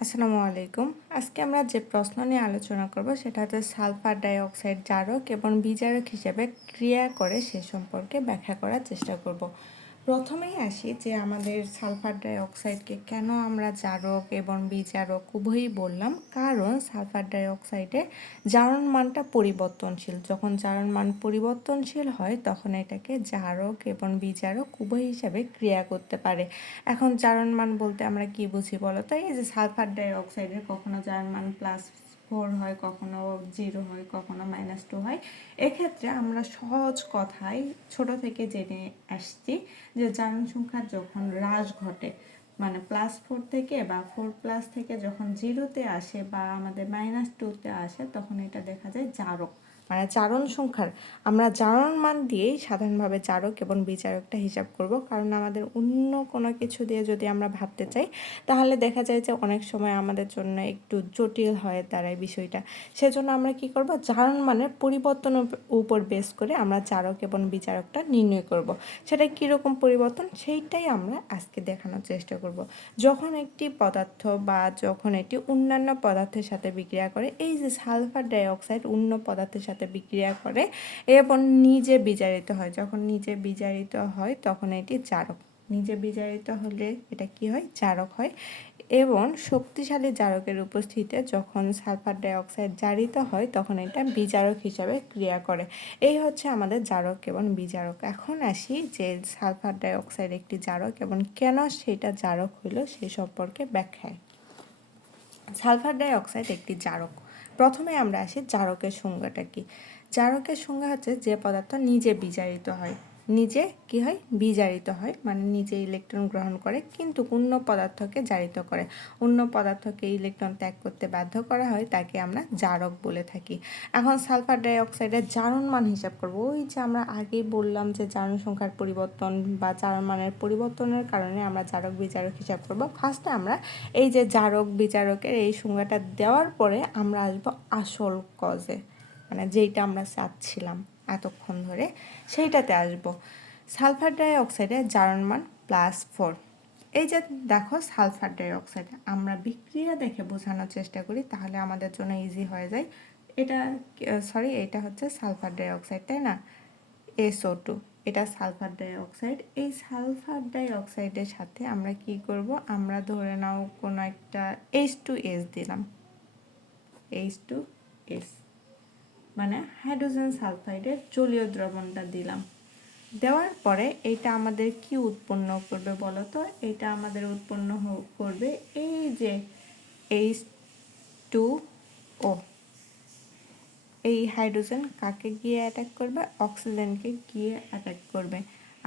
আসসালামু আলাইকুম। আজকে আমরা যে প্রশ্ন নিয়ে আলোচনা করব সেটা হচ্ছে সালফার ডাইঅক্সাইড জারক এবং বিজারক হিসেবে ক্রিয়া করে সে সম্পর্কে ব্যাখ্যা করার চেষ্টা করব। প্রথমেই আসি যে আমাদের সালফার ডাইঅক্সাইডকে কেন আমরা জারক এবং বিজারক উভয়ই বললাম। কারণ সালফার ডাইঅক্সাইডের জারণ মানটা পরিবর্তনশীল। যখন জারণ মান পরিবর্তনশীল হয়, তখন এটাকে জারক এবং বিজারক উভয় হিসাবে ক্রিয়া করতে পারে। এখন জারণ মান বলতে আমরা কি বুঝি বলো তো? এই যে সালফার ডাইঅক্সাইডের কখনো জারণ মান প্লাস ফোর হয়, কখনো জিরো হয়, কখনো মাইনাস টু হয়। এক্ষেত্রে আমরা সহজ কথায় ছোট থেকে জেনে আসছি যে জারণ সংখ্যার যখন হ্রাস ঘটে মানে প্লাস ফোর থেকে বা ফোর প্লাস থেকে যখন জিরোতে আসে বা আমাদের মাইনাস টুতে আসে, তখন এটা দেখা যায় জারক। মানে চারণ সংখ্যার, আমরা জারণ মান দিয়েই সাধারণভাবে চারক এবং বিচারকটা হিসাব করব। কারণ আমাদের অন্য কোনো কিছু দিয়ে যদি আমরা ভাবতে চাই, তাহলে দেখা যায় যে অনেক সময় আমাদের জন্য একটু জটিল হয়ে দাঁড়ায় বিষয়টা। সেজন্য আমরা কি করব? জারণ মানের পরিবর্তন উপর বেস করে আমরা চারক এবং বিচারকটা নির্ণয় করব। সেটা কীরকম পরিবর্তন? সেইটাই আমরা আজকে দেখানোর চেষ্টা করব। যখন একটি পদার্থ বা যখন এটি অন্যান্য পদার্থের সাথে বিক্রিয়া করে, এই যে সালফার ডাইঅক্সাইড অন্য পদার্থের সাথে সাথে বিক্রিয়া করে এবং নিজে বিজারিত হয়। যখন নিজে বিজারিত হয়, তখন এটি চারক। নিজে বিজারিত হলে এটা কি হয়? জারক হয়। এবং শক্তিশালী জারকের উপস্থিতিতে যখন সালফার ডাইঅক্সাইড জারিত হয়, তখন এটা বিজারক হিসাবে ক্রিয়া করে। এই হচ্ছে আমাদের জারক এবং বিজারক। এখন আসি যে সালফার ডাইঅক্সাইড একটি জারক এবং কেন সেটা জারক হইল সেই সম্পর্কে ব্যাখ্যায়। সালফার ডাইঅক্সাইড একটি জারক। প্রথমে আমরা আসি জারকের সংজ্ঞাটা কি? জারকের সংজ্ঞা হচ্ছে যে পদার্থ নিজে বিজারিত হয়। নিজে কি হয়? বিজারিত হয়। মানে নিজে ইলেকট্রন গ্রহণ করে, কিন্তু অন্য পদার্থকে জারিত করে। অন্য পদার্থকে ইলেকট্রন ত্যাগ করতে বাধ্য করা হয়, তাকে আমরা জারক বলে থাকি। এখন সালফার ডাইঅক্সাইডের জারণ মান হিসাব করব। ওই যে আমরা আগেই বললাম যে জারণ সংখ্যার পরিবর্তন বা জারণ মানের পরিবর্তনের কারণে আমরা জারক বিজারক হিসাব করব। ফার্স্টে আমরা এই যে জারক বিচারকের এই সংজ্ঞাটা দেওয়ার পরে আমরা আসব আসল কজে মানে যেইটা আমরা চাচ্ছিলাম। এতক্ষণ ধরে। সেইটাতে আসব। সালফার ডাই ডাইঅক্সাইডের জারণ মান প্লাস ফোর। এই যে দেখো সালফার ডাইঅক্সাইড, আমরা বিক্রিয়া দেখে বোঝানোর চেষ্টা করি, তাহলে আমাদের জন্য ইজি হয়ে যায়। এটা সরি এটা হচ্ছে সালফার ডাইঅক্সাইড, তাই না? এসও টু, এটা সালফার ডাইঅক্সাইড। এই সালফার ডাইঅক্সাইডের সাথে আমরা কি করব? আমরা ধরে নাও কোনো একটা এইচ টু এস দিলাম। এইচ টু এস মানে হাইড্রোজেন সালফাইডের জলীয় দ্রবণটা দিলাম। দেওয়ার পরে এটা আমাদের কি উৎপন্ন করবে বলো তো? এটা আমাদের উৎপন্ন করবে এই যে এইচ টু ও এই হাইড্রোজেন কাকে গিয়ে অ্যাটাক করবে? অক্সিজেনকে গিয়ে অ্যাটাক করবে।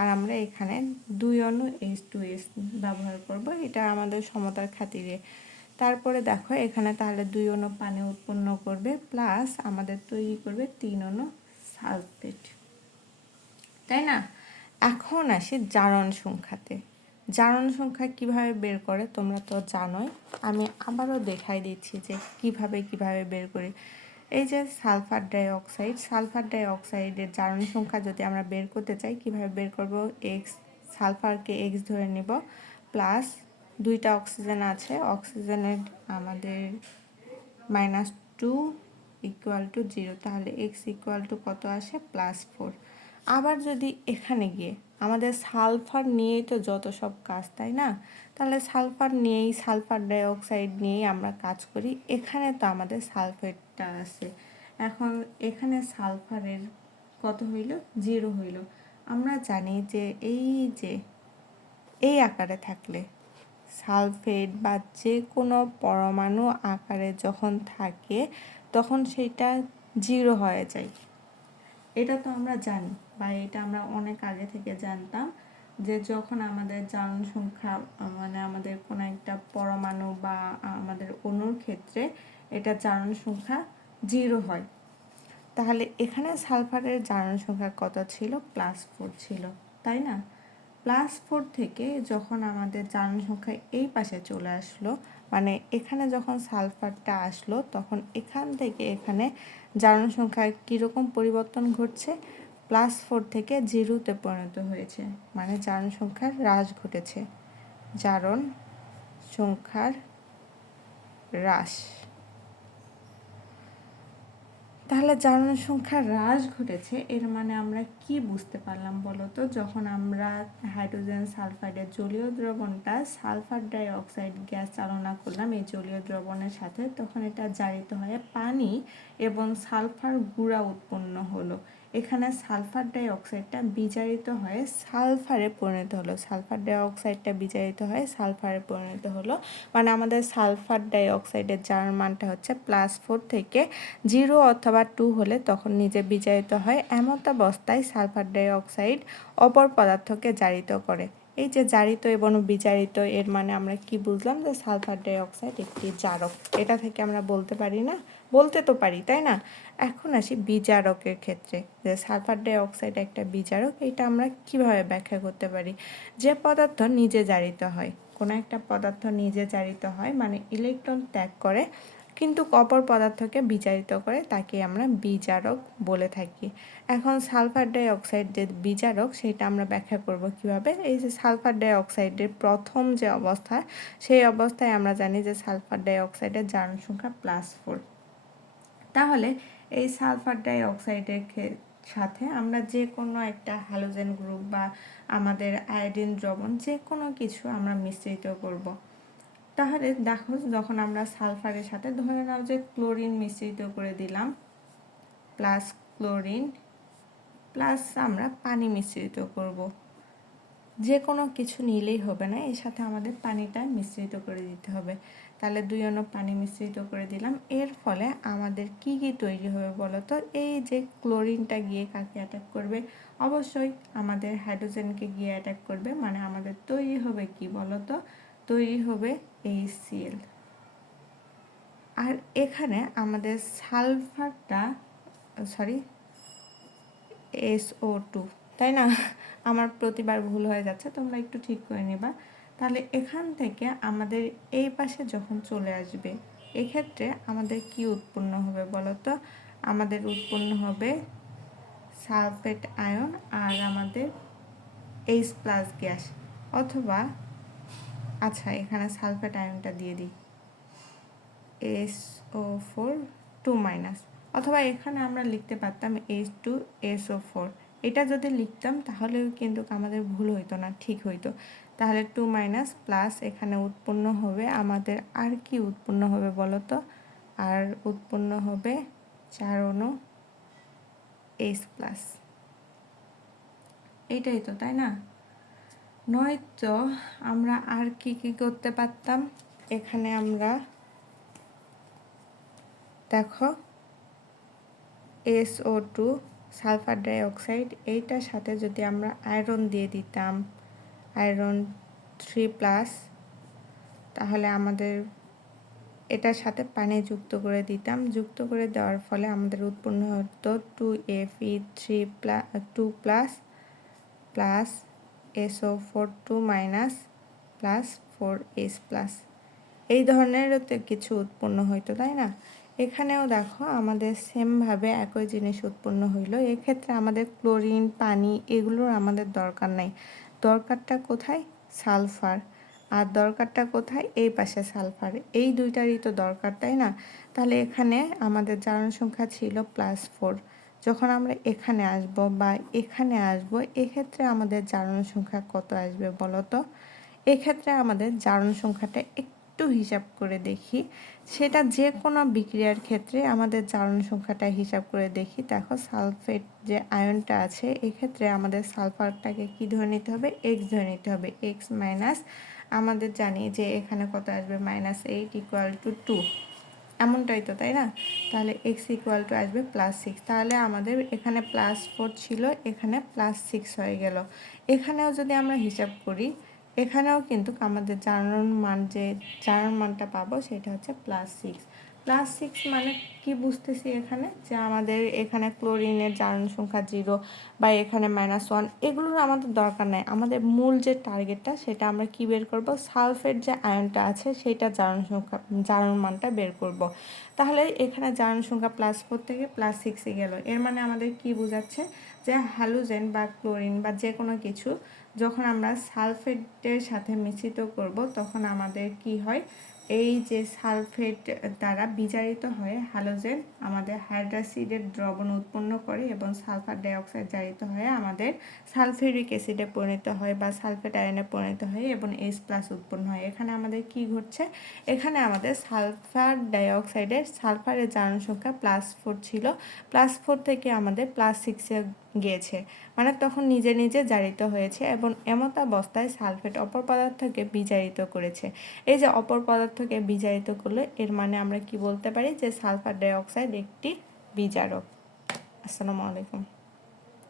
আর আমরা এখানে দুই অণু এইচ টু এস ব্যবহার করব। এটা আমাদের সমতার খাতিরে। তারপরে দেখো, এখানে তাহলে দুই অণু পানি উৎপন্ন করবে প্লাস আমাদের তৈরি করবে তিন অণু সালফেট। তাই না? এখন আসি জারণ সংখ্যাতে। জারণ সংখ্যা কীভাবে বের করে তোমরা তো জানোই। আমি আবারও দেখাই দিচ্ছি যে কীভাবে কীভাবে বের করি। এই যে সালফার ডাইঅক্সাইড, সালফার ডাইঅক্সাইডের জারণ সংখ্যা যদি আমরা বের করতে চাই, কীভাবে বের করব? এক্স সালফারকে এক্স ধরে নিব প্লাস দুইটা অক্সিজেন আছে। অক্সিজেনের আমাদের minus two equal to zero তাহলে এক্স ইকুয়াল টু কত আসে? প্লাস ফোর আবার যদি এখানে গিয়ে আমাদের সালফার নিয়েই তো যত সব কাজ, তাই না? তাহলে সালফার নিয়েই, সালফার ডাইঅক্সাইড নিয়েই আমরা কাজ করি। এখানে তো আমাদের সালফেটটা আছে। এখন এখানে সালফারের কত হইল? জিরো হইল। আমরা জানি যে এই যে, এই আকারে থাকলে সালফেট বা যে কোনো পরমাণু আকারে যখন থাকে, তখন সেটা জিরো হয়ে যায়। এটা তো আমরা জানি বা এটা আমরা অনেক আগে থেকে জানতাম যে যখন আমাদের জারণ সংখ্যা মানে আমাদের কোনো একটা পরমাণু বা আমাদের অণুর ক্ষেত্রে এটা জারণ সংখ্যা জিরো হয়। তাহলে এখানে সালফারের জারণ সংখ্যা কত ছিল? প্লাস ফোর ছিল, তাই না? প্লাস ফোর থেকে যখন আমাদের জারণ সংখ্যা এই পাশে চলে আসলো মানে এখানে যখন সালফারটা আসলো, তখন এখান থেকে এখানে জারণ সংখ্যায় কীরকম পরিবর্তন ঘটছে? প্লাস ফোর থেকে জিরোতে পরিণত হয়েছে মানে জারণ সংখ্যার হ্রাস ঘটেছে। জারণ সংখ্যার হ্রাস। তাহলে জারণ সংখ্যা হ্রাস ঘটেছে, এর মানে আমরা কি বুঝতে পারলাম বলো তো? যখন আমরা হাইড্রোজেন সালফাইডের জলীয় দ্রবণটা সালফার ডাই অক্সাইড গ্যাস চালনা করলাম এই জলীয় দ্রবণের সাথে, তখন এটা জারিত হয়ে পানি এবং সালফার গুঁড়া উৎপন্ন হলো। এখানে সালফার ডাই অক্সাইডটা বিজারিত হয়ে সালফারে পরিণত হলো। সালফার ডাই অক্সাইডটা বিজারিত হয়ে সালফারে পরিণত হলো। মানে আমাদের সালফার ডাই অক্সাইডের যার মানটা হচ্ছে প্লাস ফোর থেকে জিরো অথবা টু হলে তখন নিজে বিজারিত হয়। এমন অবস্থায় সালফার ডাই অক্সাইড অপর পদার্থকে জারিত করে। এই যে জারিত এবং বিজারিত, এর মানে আমরা কি বুঝলাম? যে সালফার ডাই অক্সাইড একটি জারক। এটা থেকে আমরা বলতে পারি না? বলতে তো পারি, তাই না? এখন আসি বিজারকের ক্ষেত্রে। যে সালফার ডাই অক্সাইড একটা বিজারক এটা আমরা কীভাবে ব্যাখ্যা করতে পারি? যে পদার্থ নিজে জারিত হয়। কোনো একটা পদার্থ নিজে জারিত হয় মানে ইলেকট্রন ত্যাগ করে, কিন্তু অপর পদার্থকে বিচারিত করে, তাকে আমরা বিজারক বলে থাকি। এখন সালফার ডাইঅক্সাইড যে বিজারক সেটা আমরা ব্যাখ্যা করব কীভাবে? এই যে সালফার ডাইঅক্সাইডের প্রথম যে অবস্থা, সেই অবস্থায় আমরা জানি যে সালফার ডাইঅক্সাইডের জারণ সংখ্যা প্লাস ফোর তাহলে এই সালফার ডাই অক্সাইডের সাথে আমরা যে কোনো একটা হ্যালোজেন গ্রুপ বা আমাদের আয়োডিন দ্রবণ যে কোনো কিছু আমরা মিশ্রিত করব। তাহলে দেখো যখন আমরা সালফারের সাথে ধরে নাও যে ক্লোরিন মিশ্রিত করে দিলাম প্লাস ক্লোরিন প্লাস আমরা পানি মিশ্রিত করব। যে কোনো কিছু নিলেই হবে না, এর সাথে আমাদের পানিটা মিশ্রিত করে দিতে হবে তাহলে দুই অন্য পানি মিশ্রিত করে দিলাম। এর ফলে আমাদের কি কি তৈরি হবে বলো তো? এই যে ক্লোরিনটা গিয়ে কাকে অ্যাটাক করবে? অবশ্যই আমাদের হাইড্রোজেনকে গিয়ে অ্যাটাক করবে মানে আমাদের তৈরি হবে কি বলো তো? তৈরি হবে এই সিএল আর এখানে আমাদের সালফারটা সরি এসও টু তাই না? আমার প্রতিবার ভুল হয়ে যাচ্ছে, তোমরা একটু ঠিক করে নেবা। তাহলে এখান থেকে আমাদের এই পাশে যখন চলে আসবে, এক্ষেত্রে আমাদের কি উৎপন্ন হবে বলো তো আমাদের উৎপন্ন হবে সালফেট আয়ন আর আমাদের এইচ প্লাস গ্যাস অথবা আচ্ছা এখানে সালফেট আয়নটা দিয়ে দিই। S O four two minus অথবা এখানে আমরা লিখতে পারতাম H two S O four এটা যদি লিখতাম তাহলেও কিন্তু আমাদের ভুল হইতো না, ঠিক হইতো। তাহলে টু মাইনাস প্লাস এখানে উৎপন্ন হবে, আমাদের আর কি উৎপন্ন হবে বলো তো আর উৎপন্ন হবে চার অনু এইচ প্লাস। এইটাই তো, তাই না? নয়তো আমরা আর কি কি করতে পারতাম? এখানে আমরা দেখো S O two sulphur dioxide, এইটার সাথে যদি আমরা আয়রন দিয়ে দিতাম, আয়রন থ্রি প্লাস, তাহলে আমাদের এটার সাথে পানি যুক্ত করে দিতাম। যুক্ত করে দেওয়ার ফলে আমাদের উৎপন্ন হতো two F E three plus two plus plus SO four two minus plus four S plus এই ধরনেরও তো কিছু উৎপন্ন হইতো, তাই না? এখানেও দেখো আমাদের সেমভাবে একই জিনিস উৎপন্ন হইল। এক্ষেত্রে আমাদের ক্লোরিন পানি এগুলোর আমাদের দরকার নাই। দরকারটা কোথায়? সালফার আর দরকারটা কোথায়? এই পাশে সালফার এই দুইটারই তো দরকার, তাই না? তাহলে এখানে আমাদের জারণ সংখ্যা ছিল প্লাস ফোর যখন আমরা এখানে আসব বা এখানে আসব, এক্ষেত্রে আমাদের জারণ সংখ্যা কত আসবে বলো তো? এক্ষেত্রে আমাদের জারণ সংখ্যাটা একটু হিসাব করে দেখি। সেটা যে কোনো বিক্রিয়ার ক্ষেত্রে আমাদের জারণ সংখ্যাটা হিসাব করে দেখি। দেখো, সালফেট যে আয়নটা আছে, এক্ষেত্রে আমাদের সালফারটাকে কি ধরে নিতে হবে? এক্স ধরে নিতে হবে। এক্স মাইনাস আমাদের জানি যে এখানে কত আসবে? Minus eight equal to two এমনটাই তো, তাই না? তাহলে এক্স ইকুয়াল টু আসবে প্লাস সিক্স তাহলে আমাদের এখানে প্লাস ফোর ছিল, এখানে প্লাস সিক্স হয়ে গেল। এখানেও যদি আমরা হিসাব করি এখানেও কিন্তু আমাদের জার্নাল মান যে জার্নাল মানটা পাবো সেটা হচ্ছে প্লাস সিক্স প্লাস সিক্স মানে কি বুঝতেছি এখানে? যে আমাদের এখানে ক্লোরিনের জারণ সংখ্যা জিরো বা এখানে মাইনাস ওয়ান এগুলোর আমাদের দরকার নেই। আমাদের মূল যে টার্গেটটা সেটা আমরা কি বের করব? সালফেট যে আয়নটা আছে সেইটা জারণ সংখ্যা জারণ মানটা বের করব। তাহলে এখানে জারণ সংখ্যা প্লাস ফোর থেকে প্লাস সিক্সে গেল। এর মানে আমাদের কি বোঝাচ্ছে? যে হ্যালোজেন বা ক্লোরিন বা যে কোনো কিছু যখন আমরা সালফেটের সাথে মিশ্রিত করব তখন আমাদের কি হয়? এই যে সালফেট দ্বারা বিজারিত হয়ে হ্যালোজেন আমাদের হাইড্রাসিডের দ্রবণ উৎপন্ন করে এবং সালফার ডাইঅক্সাইড জারিত হয়ে আমাদের সালফেরিক অ্যাসিডে পরিণত হয় বা সালফেট আয়নে পরিণত হয় এবং এইচ প্লাস উৎপন্ন হয়। এখানে আমাদের কি ঘটছে? এখানে আমাদের সালফার ডাইঅক্সাইডের সালফারের জারণ সংখ্যা প্লাস ফোর ছিল। প্লাস ফোর থেকে আমাদের প্লাস সিক্সে গিয়েছে। মানে তখন নিজে নিজে জারিত হয়েছে এবং এমত অবস্থায় সালফেট অপর পদার্থকে বিজারিত করেছে। এই যে অপর পদার্থকে বিজারিত করলে এর মানে আমরা কি বলতে পারি? যে সালফার ডাইঅক্সাইড একটি বিজারক। আসসালামু আলাইকুম।